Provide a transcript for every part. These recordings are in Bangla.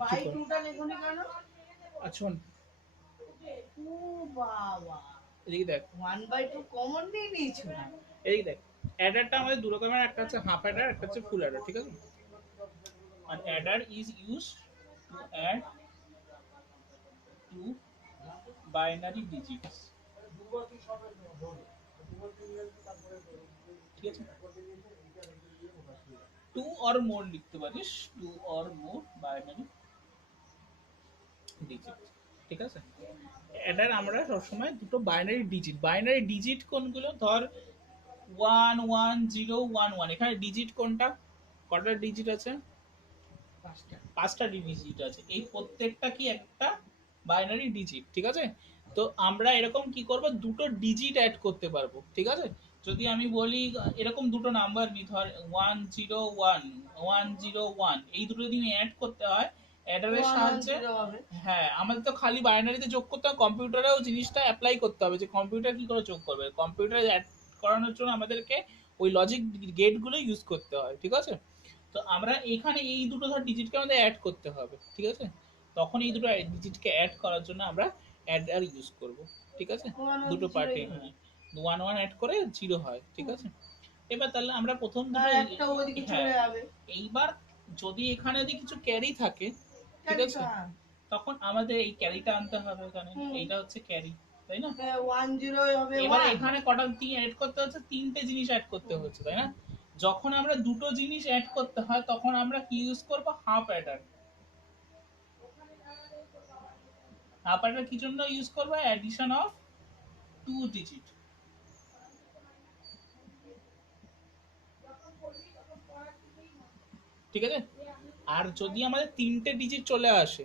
বাই টুটা লেখনি কেন? আচ্ছা ও বাবা, এদিকে দেখ, 1/2 কমন নিয়ে নিয়েছো। এদিকে দেখ, অ্যাডারটা আমাদের দু রকমের, একটা হচ্ছে হাফ অ্যাডার, একটা হচ্ছে ফুল অ্যাডার, ঠিক আছে? আর adder is use to add two binary digits, ঠিক আছে? টু অর মোর লিখতে পারিস, two or more binary digit, ঠিক আছে? অ্যাডার আমরা সবসময় দুটো বাইনারি ডিজিট কোনগুলো, ধর 1 1 0 1 1, এখানে ডিজিট কোনটা, কটা ডিজিট আছে? পাঁচটা। পাঁচটা ডিজিট আছে, এই প্রত্যেকটা কি একটা বাইনারি ডিজিট, ঠিক আছে? তো আমরা এরকম কি করব, দুটো ডিজিট অ্যাড করতে পারবো, ঠিক আছে? যদি আমি বলি এরকম দুটো নাম্বার নি, ধর 1 0 1 1 0 1, এই দুটো যদি অ্যাড করতে হয় অ্যাডারের সাহায্যে, হ্যাঁ আমাদের তো খালি বাইনারিতে যোগ করতে হবে, কম্পিউটারেও জিনিসটা অ্যাপ্লাই করতে হবে, যে কম্পিউটার কি করে যোগ করবে, কম্পিউটারে অ্যাড করানোর জন্য আমাদেরকে ওই লজিক গেটগুলো ইউজ করতে হয়, ঠিক আছে? তো আমরা এখানে এই দুটো ধর ডিজিটকে আমাদের অ্যাড করতে হবে, ঠিক আছে? তখন এই দুটো ডিজিটকে অ্যাড করার জন্য আমরা অ্যাডার ইউজ করব, ঠিক আছে? দুটো পার্টে 1 1 অ্যাড করে 0 হয়, ঠিক আছে? এবার তাহলে আমরা প্রথম দুটো, হ্যাঁ এইবার যদি এখানে যদি কিছু ক্যারি থাকে, ঠিক আছে, তখন আমাদের এই ক্যারিটা আনতে হবে এখানে, এইটা হচ্ছে ক্যারি, তাই না? 1 0 হবে এবার 1। এখানে কটা তিন অ্যাড করতে হচ্ছে, তিনটে জিনিস অ্যাড করতে হচ্ছে, তাই না? যখন আমরা দুটো জিনিস অ্যাড করতে হয় তখন আমরা কি ইউজ করব, হাফ অ্যাডার। হাফ অ্যাডার কি জন্য ইউজ করব, অ্যাডিশন অফ টু ডিজিট, ঠিক আছে? আর যদি আমাদের তিনটে ডিজিট চলে আসে,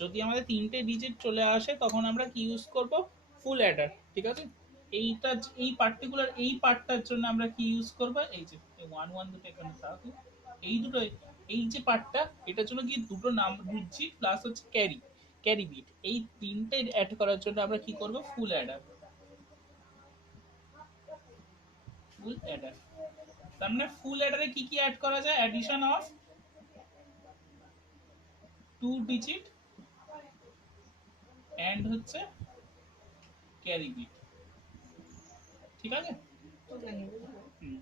যদি আমাদের তিনটে ডিজিট চলে আসে তখন আমরা কি ইউজ করব, ফুল অ্যাডার, ঠিক আছে? এইটা এই পার্টিকুলার এই পার্টটার জন্য আমরা কি ইউজ করব, এই যে 1 1 দুটো এখানে থাকে, এই দুটো, এই যে পার্টটা, এটার জন্য কি দুটো নাম ডিজিট প্লাস হচ্ছে ক্যারি, ক্যারি বিট, এই তিনটে অ্যাড করার জন্য আমরা কি করব, ফুল অ্যাডার, ফুল অ্যাডার। তার মানে ফুল অ্যাডারে কি কি অ্যাড করা যায়, addition of two digit and হচ্ছে ক্যারি বিট, ঠিক আছে? হুম।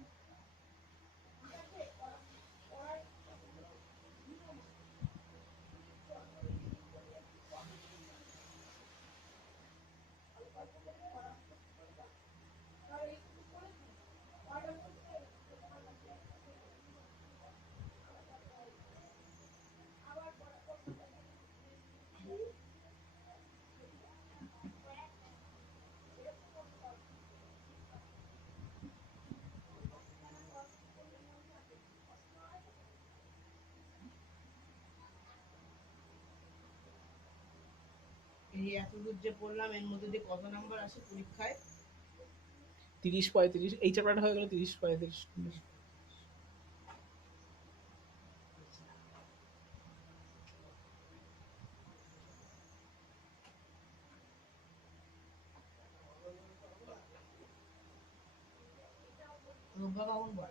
এই এতদূর যে পড়লাম এর মধ্যে দিয়ে কত নাম্বার আসে পরীক্ষায়? 30 35, এই চ্যাপ্টারটা হয়ে গেল 30 35। রোববার কখন পড়া?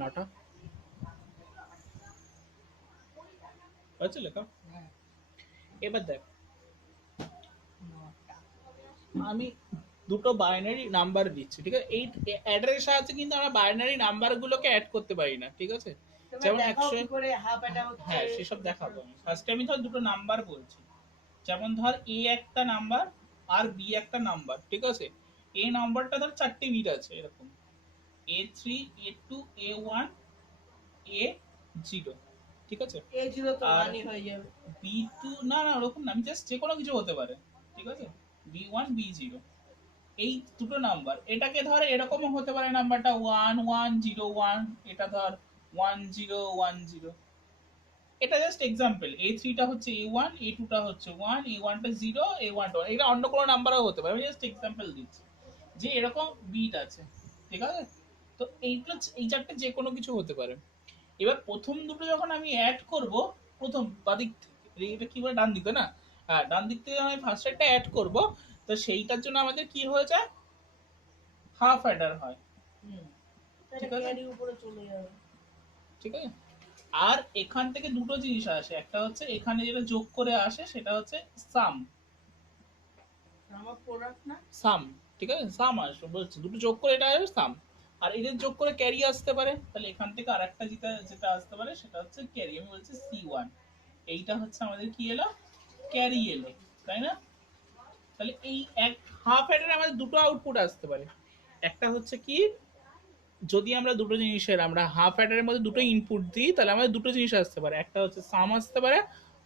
9টা হয়েছে লেখা। এবার দেখ, আমি দুটো বাইনারি নাম্বার দিচ্ছি, ঠিক আছে? এই অ্যাডারের সাহায্যে কিন্তু আমরা বাইনারি নাম্বারগুলোকে অ্যাড করতে পারি না, ঠিক আছে? যেমন 100, করে হাফ এটা হচ্ছে, হ্যাঁ সেসব দেখাবো আমি। ফার্স্টে আমি ধর দুটো নাম্বার বলছি, যেমন ধর এ একটা নাম্বার আর বি একটা নাম্বার, ঠিক আছে? এ নাম্বারটা ধর 4টে বিট আছে এরকম, A3 A2 A1 A0, ঠিক আছে? A0 তো আর 1 হয়ে যাবে। B2, না না ওরকম না, আমি জাস্ট যে কোনো কিছু হতে পারে, ঠিক আছে? B1 B0, এই দুটো নাম্বার, এটাকে ধর এরকমও হতে পারে নাম্বারটা 1101, এটা ধর 1010, এটা জাস্ট এক্সাম্পল। A3টা হচ্ছে A1, A2টা হচ্ছে 1, A1টা 0, A1টা 1, এটা অন্য কোনো নাম্বারও হতে পারে, আমি জাস্ট এক্সাম্পল দিচ্ছি যে এরকম বিট আছে, ঠিক আছে? তো এইগুলো, এই চারটে যে কোনো কিছু হতে পারে। এবার প্রথম দুটো যখন আমি অ্যাড করব, প্রথম বাদিক থেকে, এটা কি বলে, ডান দিকে না, হ্যাঁ ডান দিক থেকে আমি ফার্স্ট একটা অ্যাড করব, তো সেইটার জন্য আমাদের কি হয়ে যায়, হাফ অ্যাডার হয়, ঠিক আছে? উপরে চলে যাবে, ঠিক আছে? আর এখান থেকে দুটো জিনিস আসে, একটা হচ্ছে এখানে যেটা যোগ করে আসে সেটা হচ্ছে সাম। আমার প্রোডাক্ট না। সাম, ঠিক আছে, সাম আসবে বলছি, দুটো যোগ করে এটা আসবে সাম। আর এদের যোগ করে ক্যারি আসতে পারে, তাহলে এখান থেকে আরেকটা যেটা যেটা আসতে পারে সেটা হচ্ছে ক্যারি। আমি বলছি C1, এইটা হচ্ছে আমাদের কি এলো, ক্যারি এলো, তাই না? তাহলে এই এক হাফ অ্যাডারে আমাদের দুটো আউটপুট আসতে পারে। একটা হচ্ছে কি, যদি আমরা দুটো জিনিসের আমরা হাফ অ্যাডারের মধ্যে দুটো ইনপুট দিই তাহলে আমাদের দুটো জিনিস আসতে পারে, একটা হচ্ছে সাম আসতে পারে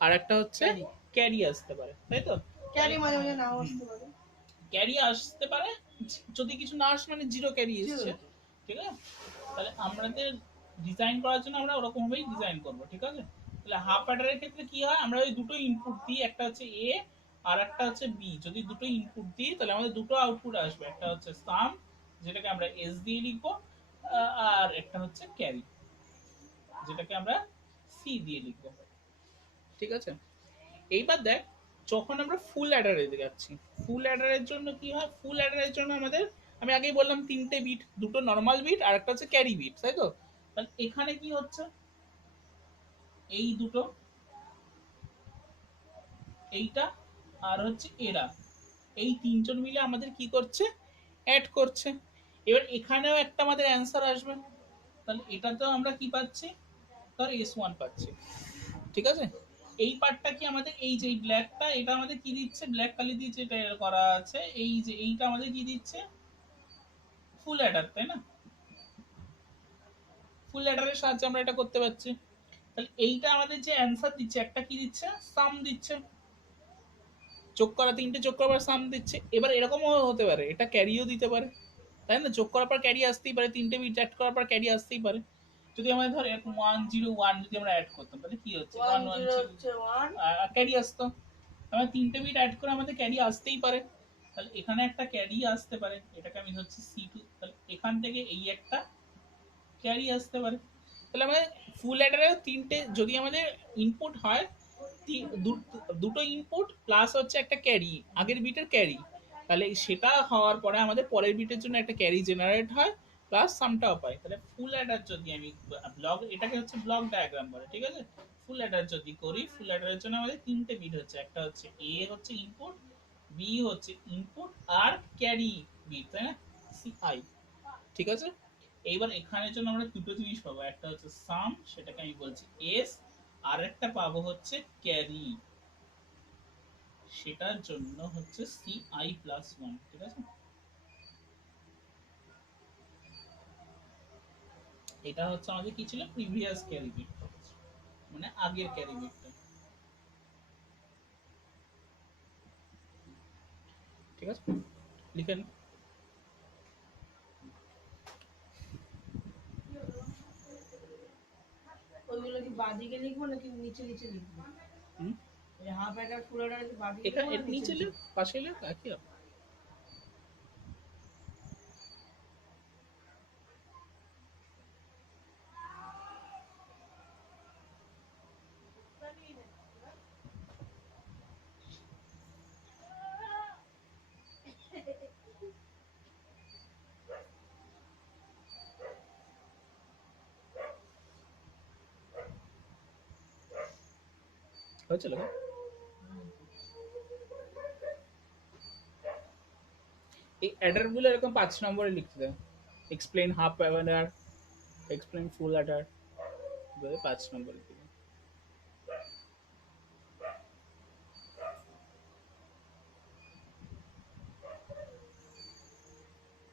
আর একটা হচ্ছে Carry। ক্যারি আসতে পারে, তাই তো? ক্যারি মাঝে মাঝে নাও আসতে পারে। ক্যারি আসতে পারে, যদি কিছু না আসে মানে জিরো ক্যারি Zero এসছে, তো। ঠিক আছে? তাহলে আমাদের ডিজাইন করার জন্য আমরা ওরকম ভাবেই ডিজাইন করব, ঠিক আছে? তাহলে হাফ অ্যাডারের ক্ষেত্রে কি হয়, আমরা ওই দুটো ইনপুট দিই, একটা হচ্ছে এ আর একটা হচ্ছে বি। যদি দুটো ইনপুট দিই তাহলে আমাদের দুটো আউটপুট আসবে, একটা হচ্ছে সাম যেটাকে আমরা এস দিয়ে লিখবো, আর একটা হচ্ছে ক্যারি যেটাকে আমরা সি দিয়ে লিখবো, ঠিক আছে? এইবার দেখ, যখন আমরা ফুল অ্যাডারে যাচ্ছি, ফুল অ্যাডারের জন্য কি হয়, ফুল অ্যাডারের জন্য আমাদের, আমি আগেই বললাম তিনটে বিট, দুটো নর্মাল বিট আর একটা হচ্ছে ক্যারি বিট, তাই তো? তাহলে এখানে কি হচ্ছে, এই দুটো, এইটা আর হচ্ছে এরা, এই তিনজন মিলে আমাদের কি করছে, অ্যাড করছে। এবার এখানেও একটা আমাদের অ্যান্সার আসবে, তাহলে এটাতেও আমরা কি পাচ্ছি, ধর S1 পাচ্ছি, ঠিক আছে? এই পার্টটা কি আমাদের, এই যে ব্ল্যাকটা, এটা আমাদের কি দিচ্ছে, ব্ল্যাক কালি দিয়ে যেটা করা আছে, এই যে এইটা আমাদের কি দিচ্ছে, ফুল অ্যাডার, তাই না? ফুল অ্যাডারের সাহায্যে আমরা এটা করতে পারছি। তাহলে এইটা আমাদের যে অ্যান্সার দিচ্ছে, একটা কি দিচ্ছে, সাম দিচ্ছে, যোগ করা তিনটে যোগ করার সাম দিচ্ছে। এবার এরকমও হতে পারে এটা ক্যারিও দিতে পারে, তাই না? যোগ করার পর ক্যারি আসতেই পারে, তিনটে বিট অ্যাড করার পর ক্যারি আসতেই পারে। যদি আমাদের ধর এরকম 101 যদি আমরা অ্যাড করতাম তাহলে কি হচ্ছে, 1 0 হচ্ছে 1। ক্যারি আসতো। আমার তিনটে বিট অ্যাড করে আমাদের ক্যারি আসতেই পারে, তাহলে এখানে একটা ক্যারি আসতে পারে, এটাকে আমি ধরছি C2। তাহলে এখান থেকে এই একটা ক্যারি আসতে পারে। তাহলে আমাদের ফুল অ্যাডারে তিনটে যদি আমাদের ইনপুট হয়, দুটো ইনপুট প্লাস হচ্ছে একটা ক্যারি, আগের বিটের ক্যারি, তাহলে সেটা হওয়ার পরে আমাদের পরের বিটের জন্য একটা ক্যারি জেনারেট হয়, প্লাস সামটাও পাই। তাহলে ফুল অ্যাডার যদি আমি ব্লক, এটাকে হচ্ছে ব্লক ডায়াগ্রাম বলে, ঠিক আছে? ফুল অ্যাডার যদি করি, ফুল অ্যাডারের জন্য আমাদের তিনটে বিট হচ্ছে, একটা হচ্ছে এ হচ্ছে ইনপুট, বি হচ্ছে ইনপুট আর ক্যারি বিট, তাই না, CI, ঠিক আছে? এইবার এখানের জন্য আমরা দুটো জিনিস পাবো, একটা হচ্ছে সাম, সেটাকে আমি বলছি এস, আর একটা পাবো হচ্ছে ক্যারি, সেটার জন্য হচ্ছে CI+1, ঠিক আছে? এটা হচ্ছে আমাদের কি ছিল, প্রিভিয়াস ক্যারি বিট, মানে আগের ক্যারি বিটটা, ঠিক আছে? লিখে নি। ওইগুলো কি বাঁদিকে লিখবো নাকি নিচে নিচে লিখবো? হুম? এই হাফ অ্যাডার ফুল অ্যাডার কি বাঁদিকে এখানে লিখবো না নিচে নিচে নিচে? লেখ, পাশে লেখ, একই হবে। হয়েছে লেখা? এই অ্যাডার গুলো এরকম 5 নম্বরে লিখতে দেয়, এক্সপ্লেইন হাফ অ্যাডার, এক্সপ্লেইন ফুল অ্যাডার, 5 নম্বরে দিবে।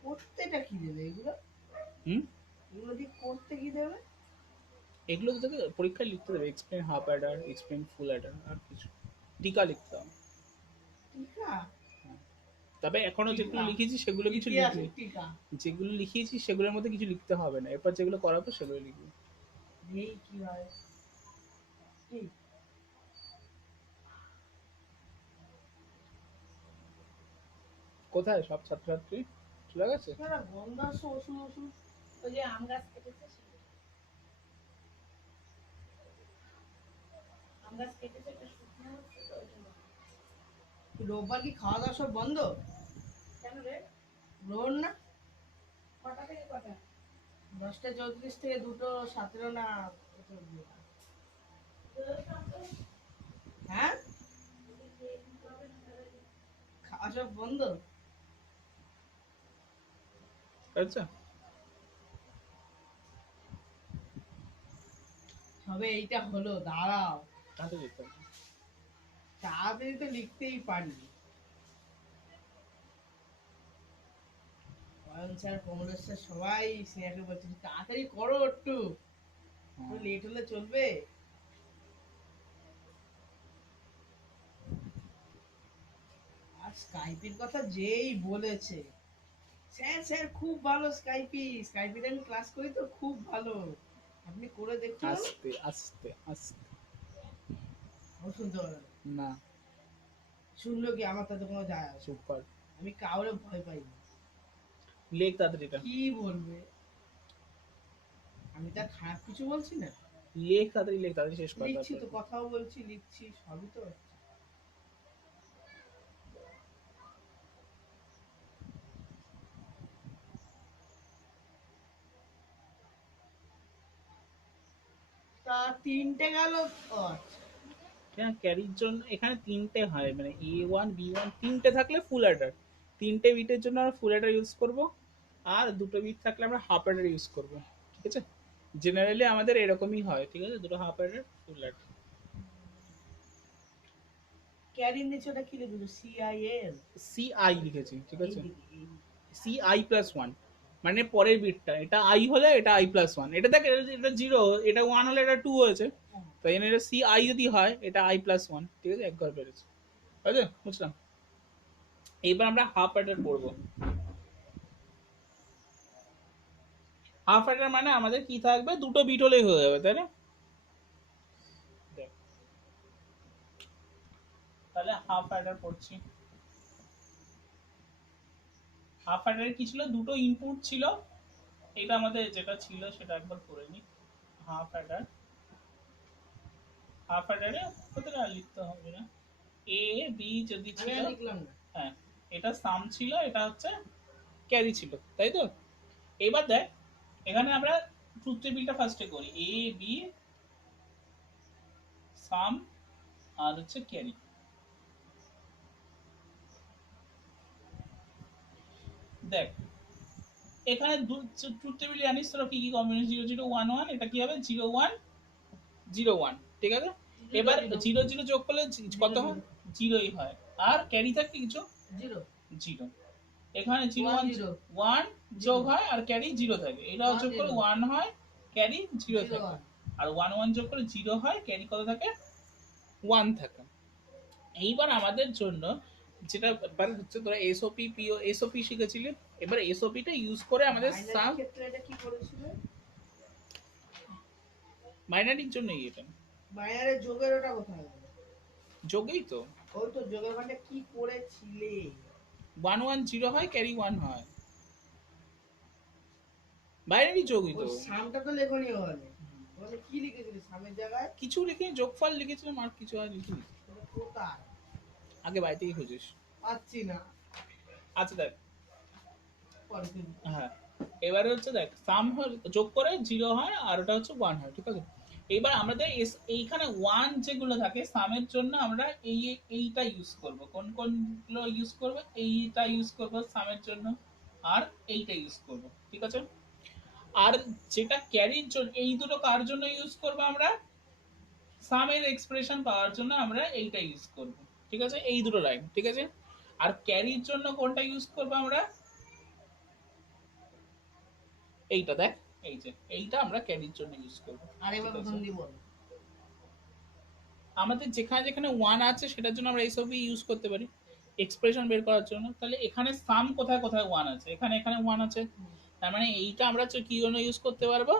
করতেটা কি দেবে এগুলো? হুম? এগুলো দিয়ে করতে কি দেবে? এগুলো তো তোকে পরীক্ষায় লিখতে দেবে, explain half adder, explain full adder, আর কিছু টিকা লিখতে হবে। টিকা? তবে এখনো যেগুলো টিকা লিখেছি সেগুলো কিছু লিখবি, ইতিহাসের টিকা? যেগুলো লিখিয়েছি সেগুলোর মধ্যে কিছু লিখতে হবে না, এরপর যেগুলো করাবো সেগুলো লিখবি। এই কি হয়? কি? কোথায় সব ছাত্রছাত্রী চলে গেছে? না গন্ধ আসছে, ওষুধ ওষুধ। ওই যে আম গাছ কেটেছে আম গাছ কেটেছে, একটা শুকনো হচ্ছে তো ওই জন্য। রোববার কি খাওয়া দাওয়া সব বন্ধ? কেন রে? রোড না? কটা থেকে কটা? 10টা 34 থেকে 2টো 17 না? হ্যাঁ, খাওয়া সব বন্ধ। আচ্ছা সবে এইটা হলো, দাঁড়াও। তাতে যেতে হবে। তাড়াতাড়ি তো লিখতেই পারি। অয়ন স্যার, কমলেশ স্যার সবাই স্নেহাকে বলছে তাড়াতাড়ি করো একটু, হ্যাঁ। লেট হলে চলবে। আর স্কাইপির কথা যেই বলেছে, স্যার স্যার খুব ভালো স্কাইপি, স্কাইপিতে আমি ক্লাস করি তো, খুব ভালো, আপনি করে দেখুন। আস্তে আস্তে আস্তে। ও শুনতে পারে না। না, শুনলো কি, আমার তাতে কোনো যায় আসে না। চুপ কর, আমি কাউরে ভয় পাই না। লেখ তাড়াতাড়ি এটা। কি বলবে, আমি তার খারাপ কিছু বলছি না। লেখ তাড়াতাড়ি, লেখ তাড়াতাড়ি, শেষ কর লিখছি তো, তারপর। কথাও বলছি, লিখছি, সবই তো হচ্ছে। তা তিনটে গেল। ও আচ্ছা। হ্যাঁ, ক্যারির জন্য এখানে তিনটে হয়, মানে A1 B1 তিনটে থাকলে ফুল অ্যাডার, তিনটে বিটের জন্য আমরা ফুল অ্যাডার ইউজ করব, আর দুটো বিট থাকলে আমরা হাফ অ্যাডার ইউজ করব, ঠিক আছে? জেনারেলি আমাদের এরকমই হয়, ঠিক আছে, দুটো হাফ অ্যাডার ফুল অ্যাডার। ক্যারির নিচে ওটা কি লিখেছো, CIL? CI লিখেছি, ঠিক আছে, CI+1, মানে পরের বিটটা, এটা I হলে এটা I+1, এটা দেখ, এটা 0, এটা 1 হলে এটা 2 হয়েছে, তো এখানে এটা CI যদি হয় এটা I+1, ঠিক আছে, এক ঘর বেড়েছে, বুঝলে, বুঝলাম। এবার আমরা হাফ অ্যাডার করব। হাফ অ্যাডার মানে আমাদের কি থাকবে, দুটো বিট হলেই হয়ে যাবে, তাই না? দেখ, তাহলে হাফ অ্যাডার করছি। হাফ অ্যাডারে কি ছিল, দুটো ইনপুট ছিল, এটা আমাদের যেটা ছিল সেটা একবার করে নি। হাফ অ্যাডার, হাফ অ্যাডারে কতটা লিখতে হবে না, এ বি যদি আমি ছিল, আর লিখলাম না। হ্যাঁ, এটা সাম ছিল, এটা হচ্ছে ক্যারি ছিল, তাই তো? এবার দেখ, এখানে আমরা ট্রুথ টেবিলটা ফার্স্টে করি, এ বি সাম আর হচ্ছে ক্যারি। দেখ, এখানে ট্রুথ টেবিল জানিস তোরা কি কি কম্বিনেশন, 0 0 1 1, এটা কি হবে 0 1 0 1, ঠিক আছে? এবার 0 0 যোগ করলে কত হয়, 0ই হয়, আর ক্যারি থাকে কিছু, 0 0। এখানে 0 1 1 0 1 যোগ হয় আর ক্যারি 0 থাকে, এটা যোগ করে 1 হয়, ক্যারি 0 থাকে, আর 1 1 যোগ করে 0 হয়, ক্যারি কত থাকে, 1 থাকে। এইবার আমাদের জন্য যেটা ব্যাপার হচ্ছে, তোরা এসওপি পিও এসওপি শিখেছিলি, এবার এসওপিটা ইউজ করে আমাদের সাম ক্ষেত্রে এটা কি করেছিল? বাইনারির জন্য এটা বাইনারি যোগের ওটা কোথায় গেল? যোগেই তো, ওই তো যোগের মানে কি করেছিলে? 1 1 0 হয়, ক্যারি 1 হয়, বাইনারি যোগই তো। ওই সামটা তো লেখনি ওখানে, ওখানে কি লিখেছিলি সামের জায়গায়? কিছু লিখে যোগফল লিখেছিলাম, আর কিছু আর লিখিনি। এটা কোথায়? আগে বাড়ি থেকে খুঁজিস। পাচ্ছি না। আচ্ছা দেখ, পরে দিন। হ্যাঁ, এবারে হচ্ছে দেখ, সাম যোগ করে 0 হয় আর ওটা হচ্ছে 1 হয়, ঠিক আছে? এবার আমাদের এইখানে 1 যেগুলো থাকে সামের জন্য আমরা এইটা ইউজ করব, কোন কোনগুলো ইউজ করব, এইটা ইউজ করব সামের জন্য, আর এইটা ইউজ করব, ঠিক আছে? আর যেটা ক্যারির জন্য, এই দুটো কার জন্য ইউজ করব আমরা, সামের এক্সপ্রেশন পাওয়ার জন্য আমরা এইটা ইউজ করব, ঠিক আছে, এই দুটো লাইন, ঠিক আছে? আর ক্যারির জন্য কোনটা ইউজ করব আমরা, এইটা দেখ, এই যে এইটা আমরা ক্যারির জন্য ইউজ করব। আর এবার প্রথম দিব। আমাদের যেখানে যেখানে 1 আছে সেটার জন্য আমরা এইসবই ইউজ করতে পারি এক্সপ্রেশন বের করার জন্য। তাহলে এখানে সাম কোথায় কোথায় 1 আছে, এখানে এখানে 1 আছে, তার মানে এইটা আমরা কি জন্য ইউজ করতে পারবো,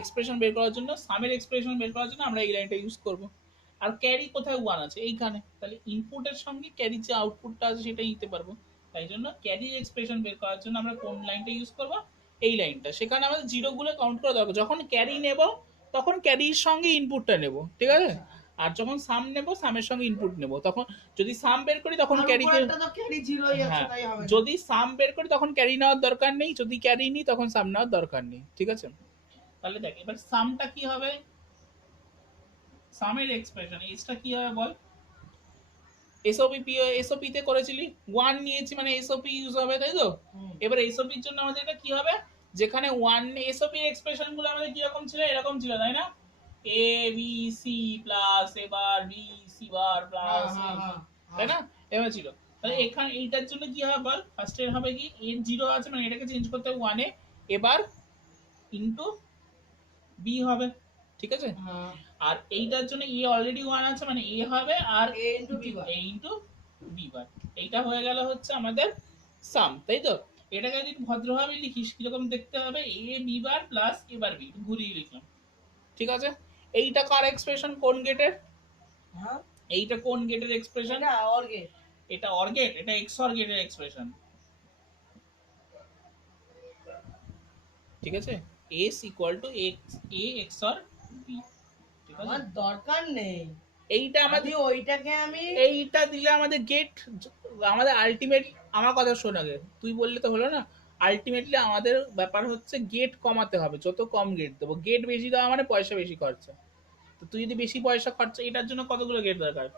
এক্সপ্রেশন বের করার জন্য, সামের এক্সপ্রেশন বের করার জন্য আমরা এই লাইনটা ইউজ করব। আর ক্যারি কোথায় 1 আছে, এইখানে, তাহলে ইনপুটের সঙ্গে ক্যারি যে আউটপুটটা আছে সেটা নিতে পারবো, তাই জন্য ক্যারি এক্সপ্রেশন বের করার জন্য আমরা কোন লাইনটা ইউজ করব, এই লাইনটা। সেখানে আমাদের জিরো গুলো কাউন্ট করা দরকার, যখন ক্যারি নেব তখন ক্যারির সঙ্গে ইনপুটটা নেব, ঠিক আছে? আর যখন সাম নেব সামের সঙ্গে ইনপুট নেব, তখন যদি সাম বের করি তখন ক্যারিতে, হ্যাঁ, যদি সাম বের করি তখন ক্যারি নেওয়ার দরকার নেই, যদি ক্যারি নিই তখন সাম নেওয়ার দরকার নেই, ঠিক আছে? তাহলে দেখ, এবার সামটা কি হবে, সামের এক্সপ্রেশন এসটা কি হবে বল? এসওপি তে করেছিলি 1 নিয়েছি মানে এসওপি ইউজ হবে, তাই তো? হুম। এবার এসওপির জন্য আমাদের এটা কি হবে, যেখানে 1 এসওপি এক্সপ্রেশন গুলো আমাদের কি রকম ছিল, এরকম ছিল তাই না? এ বি সি প্লাস এবার বি সি বার হ্যাঁ প্লাস হ্যাঁ এ হ্যাঁ তাই হ্যাঁ না? এবার ছিল তাহলে হ্যাঁ। এখানে এইটার জন্য কি হবে বল, ফার্স্টে হবে কি এর জিরো আছে মানে এটাকে চেঞ্জ করতে হবে 1 এ, এবার ইনটু বি হবে, ঠিক আছে? হ্যাঁ। আর এইটার জন্য এ অলরেডি 1 আছে মানে এ হবে, আর A into B bar। A into B bar. এইটা হয়ে গেল হচ্ছে আমাদের সাম, তাই তো? এটাকে যদি ভদ্রভাবে লিখিস কিরকম দেখতে হবে, A B bar plus A bar B, ঘুরিয়ে লিখলাম, ঠিক আছে? এইটা কার এক্সপ্রেশন, কোন গেটের? হ্যাঁ। এইটা কোন গেটের এক্সপ্রেশন? এটা OR gate। এটা অর গেট, এটা এক্সঅর গেটের এক্সপ্রেশন, ঠিক আছে? S equal to X A XOR B, ঠিক আছে? আমার দরকার নেই, এইটা আমি আমাদের ওইটাকে আমি এইটা দিলে আমাদের গেট, আমাদের আলটিমেট, আমার কথা শোন আগে, তুই বললে তো হলো না। আলটিমেটলি আমাদের ব্যাপার হচ্ছে গেট কমাতে হবে, যত কম গেট দেবো, গেট বেশি দেওয়া মানে পয়সা বেশি খরচা। তো তুই যদি বেশি পয়সা খরচা, এটার জন্য কতগুলো গেট দরকার,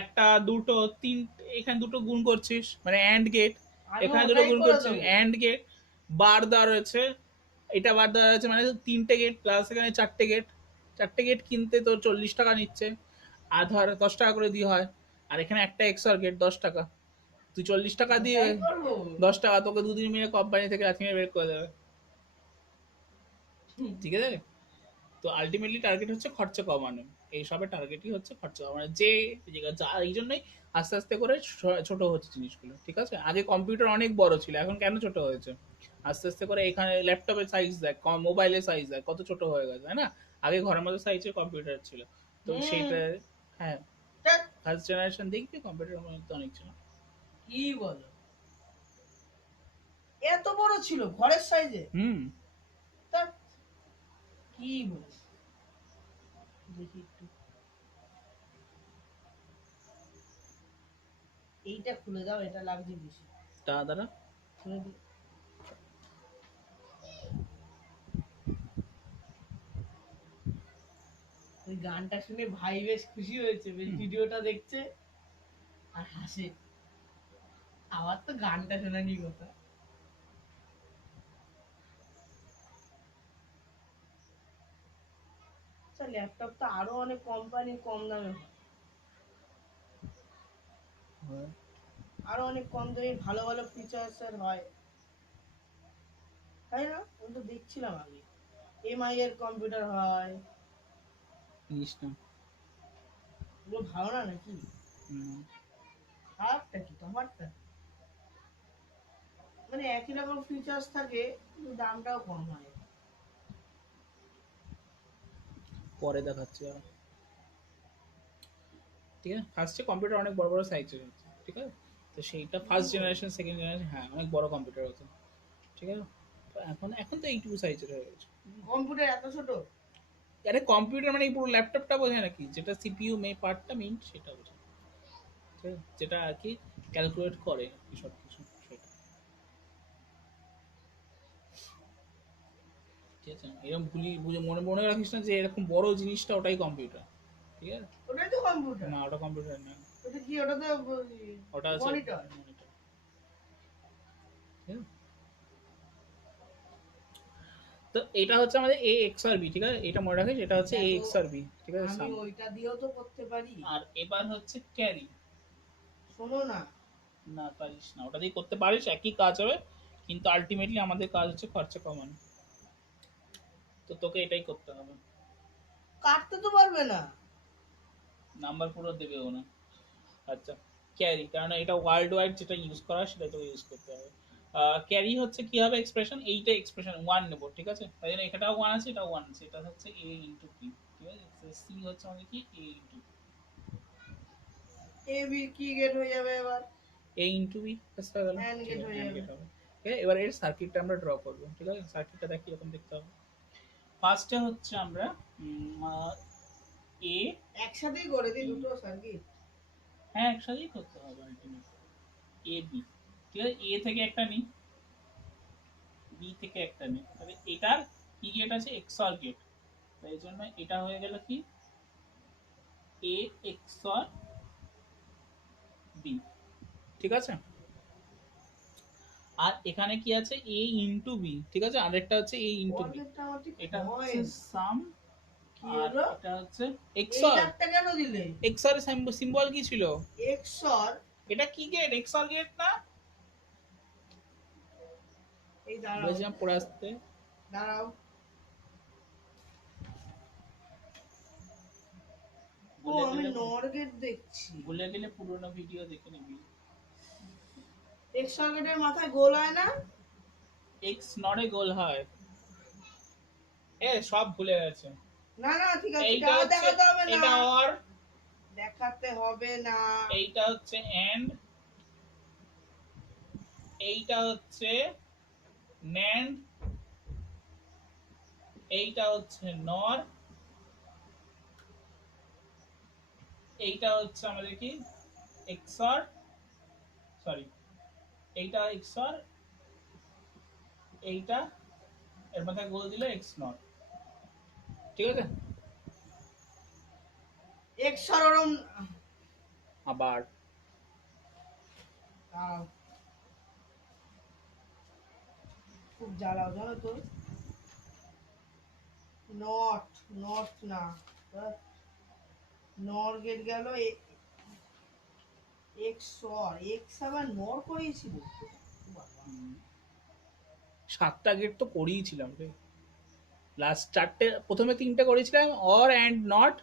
একটা দুটো তিন, এখানে দুটো গুণ করছিস মানে অ্যান্ড গেট, আমি এখানে দুটো ওটাই গুণ করে করছিস দেবো। অ্যান্ড গেট, বার দেওয়া রয়েছে, এটা বার দেওয়া রয়েছে মানে তিনটে গেট প্লাস এখানে চারটে গেট, চারটে গেট কিনতে তোর 40 টাকা নিচ্ছে, আর ধর 10 টাকা করে দিয়ে হয়, আর এখানে একটা এক্সট্রা গেট 10 টাকা, তুই 40 টাকা দিয়ে ওটাই করবো। 10 টাকা তোকে দুদিন মিলে কোম্পানি থেকে রাখি বের করে দেবে, হুম। ঠিক আছে? তো আলটিমেটলি টার্গেট হচ্ছে খরচা কমানো, এই সবের টার্গেটই হচ্ছে খরচা কমানো, যে এই জন্যই আস্তে আস্তে করে ছোট হচ্ছে জিনিসগুলো, ঠিক আছে? আগে কম্পিউটার অনেক বড় ছিল, এখন কেন ছোট হয়েছে? আস্তে আস্তে করে এখানে ল্যাপটপের সাইজ দেখ, মোবাইলের সাইজ দেখ, কত ছোট হয়ে গেছে, তাই না? আগে ঘরের মধ্যে সাইজের কম্পিউটার ছিল, তো সেইটা, হ্যাঁ, তা ফার্স্ট জেনারেশন দেখবি কম্পিউটার মধ্যে অনেক ছিল। কি বলো, এত বড় ছিল ঘরের সাইজে? হুম। তা কি বলো, দেখি একটু, এইটা খুলে দাও, এটা লাগছে বেশি, তা দ্বারা খুলে দি। ওই গানটা শুনে ভাই বেশ খুশি হয়েছে, বেশ ভিডিওটা দেখছে আর হাসে, আমার তো গানটা শোনানি কথা। আচ্ছা, ল্যাপটপ তো আরো অনেক কোম্পানি কম দামে হয়, আরো অনেক কম দামে ভালো ভালো ফিচার্স এর হয়, তাই না? আমি তো দেখছিলাম আগে এমআই এর কম্পিউটার হয়, জিনিস না। ওগুলো ভালো না নাকি? হুম। খারাপটা কি তোমারটা? মানে একই রকম ফিচার্স থাকে কিন্তু দামটাও কম হয়। পরে দেখাচ্ছি আর, ঠিক আছে? ফার্স্টে কম্পিউটার অনেক বড় বড় সাইজের হচ্ছে, ঠিক আছে? তো সেইটা ফার্স্ট জেনারেশন সেকেন্ড জেনারেশন, হ্যাঁ, অনেক বড় কম্পিউটার হতো, ঠিক আছে? তো এখন তো এইটুকু সাইজের হয়ে গেছে। কম্পিউটার এত ছোট? আরে কম্পিউটার মানে এই পুরো ল্যাপটপটা বোঝায় নাকি, যেটা সিপিইউ পার্টটা মেইন সেটা বোঝায়, ঠিক আছে? যেটা আর কি ক্যালকুলেট করে আর কি সব কিছু, সেটা, ঠিক আছে? এরকম ভুলি বুঝে মনে মনে রাখিস না যে এরকম বড় জিনিসটা ওটাই কম্পিউটার, ঠিক আছে? ওটাই তো কম্পিউটার। না, ওটা কম্পিউটার না, ওটা কি, ওটা তো ওটা আছে মনিটর। মনিটর, ঠিক আছে? তো এটা হচ্ছে আমাদের এ এক্স আর বি, ঠিক আছে? এটা মনে রাখিস, এটা হচ্ছে এ দেখো, এক্স আর বি, ঠিক আছে? আমি সাম। ওইটা দিয়েও তো করতে পারি। আর এবার হচ্ছে ক্যারি, শোনো না, না পারিস না, ওটা দিয়ে করতে পারিস, একই কাজ হবে, কিন্তু আলটিমেটলি আমাদের কাজ হচ্ছে খরচা কমানো, তো তোকে এটাই করতে হবে। কাটতে তো পারবে না। নাম্বার পুরো দেবেও না। আচ্ছা, ক্যারি, কারণ এটা ওয়ার্ল্ড ওয়াইড যেটা ইউজ করা সেটা তোকে ইউজ করতে হবে। ক্যারি হচ্ছে কি হবে এক্সপ্রেশন, এইটা এক্সপ্রেশন 1 নেব, ঠিক আছে? তাই জন্য এটাও 1 আছে, এটাও 1 আছে, এটা হচ্ছে এ ইনটু পি, ঠিক আছে? সি হচ্ছে আমাদের কি এ ইনটু এ বি কি গেট হয়ে যাবে এবার? এ ইনটু বি, ব্যাস হয়ে গেল, অ্যান্ড ঠিক গেট আছে? হয়ে অ্যান্ড যাবে। গেট হবে, ঠিক আছে? এবার এর সার্কিটটা আমরা ড্র করব, ঠিক আছে? সার্কিটটা দেখ কিরকম দেখতে হবে। ফার্স্টে হচ্ছে আমরা এ, একসাথেই করে দিই দুটো সার্কিট। হ্যাঁ একসাথেই করতে হবে আলটিমেটলি, এ বি, ঠিক আছে? এ থেকে একটা নিই, বি থেকে একটা নিই, তাহলে এটার কি গেট আছে, এক্সঅর গেট, তাই জন্য এটা হয়ে গেল কি এ XOR বি, ঠিক আছে? আর এখানে কি আছে, এ ইনটু বি, ঠিক আছে? আরেকটা হচ্ছে এ ইনটু বি, পরেরটা আমার ঠিক এটা হচ্ছে হয় না। সাম, কি আর হলো? এটা হচ্ছে এই XOR। দাগটা কেন দিলে? XOR এর সিম্বল কি ছিল? XOR, এটা কি গেট? XOR গেট না? এই দাঁড়াও বলেছিলাম পড়ে আসতে। দাঁড়াও, ও ভুলে আমি গেলে, নর গেট দেখছি। ভুলে গেলে পুরোনো ভিডিও দেখে নিবি। XOR গেটের মাথায় গোল হয় না? এক্স নরে গোল হয়। এ সব ভুলে গেছে। না না ঠিক আছে, এইটা হচ্ছে, দেখাতে হবে না, এটা অর, দেখাতে হবে না। এইটা হচ্ছে এন্ড, এইটা হচ্ছে ন্যান্ড, এইটা হচ্ছে নর, এইটা হচ্ছে আমাদের কি এক্সর, সরি এইটা এক্সর, এইটা এর মাথায় গোল দিলে এক্স নট, ঠিক আছে? XOR ওরম আবার দাঁড়াও, খুব জ্বালাও জানো তো। নট, নট না, নর গেট গেল। XOR, এক্স আবার নর করিয়েছিল। বাবা, 7টা গেট তো করিয়েছিলাম রে। লাস্ট 4টে, প্রথমে 3টে করেছিলাম অর এন্ড নট,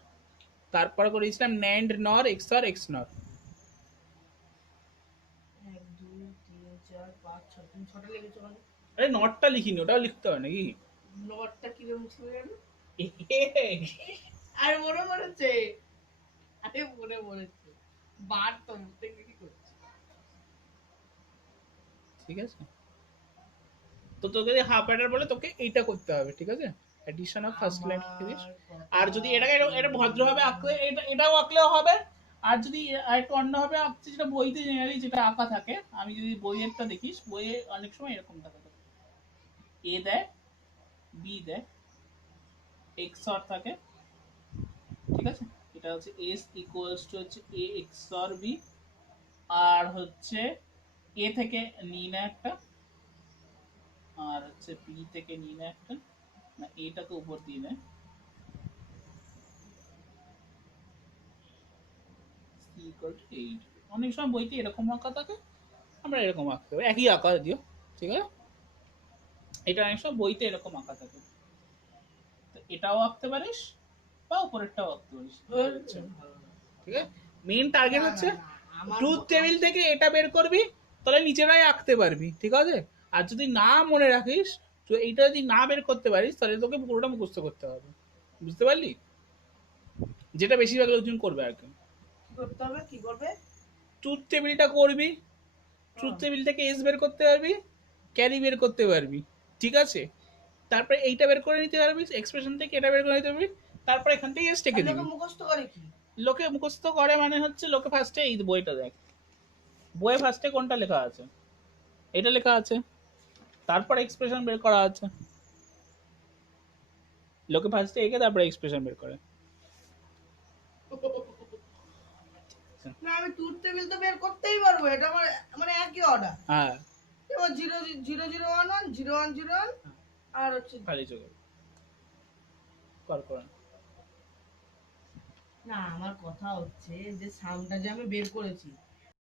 তারপর করেছিলাম ন্যান্ড নর এক্সর এক্স নর। 1 2 3 4 5 6, তুমি 6টা লিখেছো মানে? আরে নটটা লিখিনি, ওটাও লিখতে হয় নাকি? নটটা কিরকম ছিল জানো? আর মনে পড়েছে, আরে মনে পড়েছে, বার তো উঠতে কি করছে। ঠিক আছে, তো তোকে যদি হাফ অ্যাডার বলে তোকে এইটা করতে হবে, ঠিক আছে? অ্যাডিশন অফ ফার্স্ট লাইন লিখে দিস। আর যদি এটাকে এটা ভদ্রভাবে আঁকলে, এটাও আঁকলেও হবে। আর যদি আরেকটু অন্যভাবে আঁকছি, যেটা বইতে জেনারেলি যেটা আঁকা থাকে, আমি যদি বইয়েরটা দেখিস, বইয়ে অনেক সময় এরকম থাকে, এ দেয়, বি দেয়, এক্সর থাকে, ঠিক আছে? এটা হচ্ছে এস ইকুয়ালস টু হচ্ছে এ এক্সর বি, আর হচ্ছে এ থেকে নিই না একটা, আর হচ্ছে বি থেকে নিই না একটা, না এটাকে উপর দিয়ে নেয়, সি ইকুয়াল টু 8। অনেক সময় বইতে এরকম আঁকা থাকে, আমরা এরকম আঁকতে হবে, একই আঁকা দিও, ঠিক আছে? এটা অনেক সময় বইতে এরকম আঁকা থাকে, তো এটাও আঁকতে পারিস বা উপরেরটাও আঁকতে পারিস, ঠিক আছে? মেইন টার্গেট হচ্ছে ট্রুথ টেবিল থেকে এটা বের করবি, তাহলে নিচেরাই আঁকতে পারবি, ঠিক আছে? আর যদি না মনে রাখিস, তো এইটা যদি না বের করতে পারিস, তাহলে তোকে পুরোটা মুখস্থ করতে হবে, বুঝতে পারলি? যেটা বেশিরভাগ লোকজন করবে আর কি। কি করতে হবে, কি করবে? ট্রুথ টেবিলটা করবি, ট্রুথ টেবিল থেকে এস বের করতে পারবি, ক্যারি বের করতে পারবি, ঠিক আছে? তারপরে এইটা বের করে নিতে পারবি, এক্সপ্রেশন থেকে এটা বের করে নিতে পারবি, তারপর এখান থেকে এস টেকে দিবি। মুখস্থ করে কি? লোকে মুখস্থ করে মানে হচ্ছে, লোকে ফার্স্টে এই বইটা দেখ, বইয়ে ফার্স্টে কোনটা লেখা আছে, এটা লেখা আছে, তারপর এক্সপ্রেশন বের করা আছে, লোকে ফার্স্টে এঁকে তারপরে এক্সপ্রেশন বের করে। না আমি ট্রুথ টেবিল তো বের করতেই পারবো, এটা আমার মানে একই অর্ডার। হ্যাঁ, যেমন 0 0 0 1 1 0 1 0 1 আর হচ্ছে খালি চোখে কর কর। না, আমার কথা হচ্ছে যে সামটা যে আমি বের করেছি,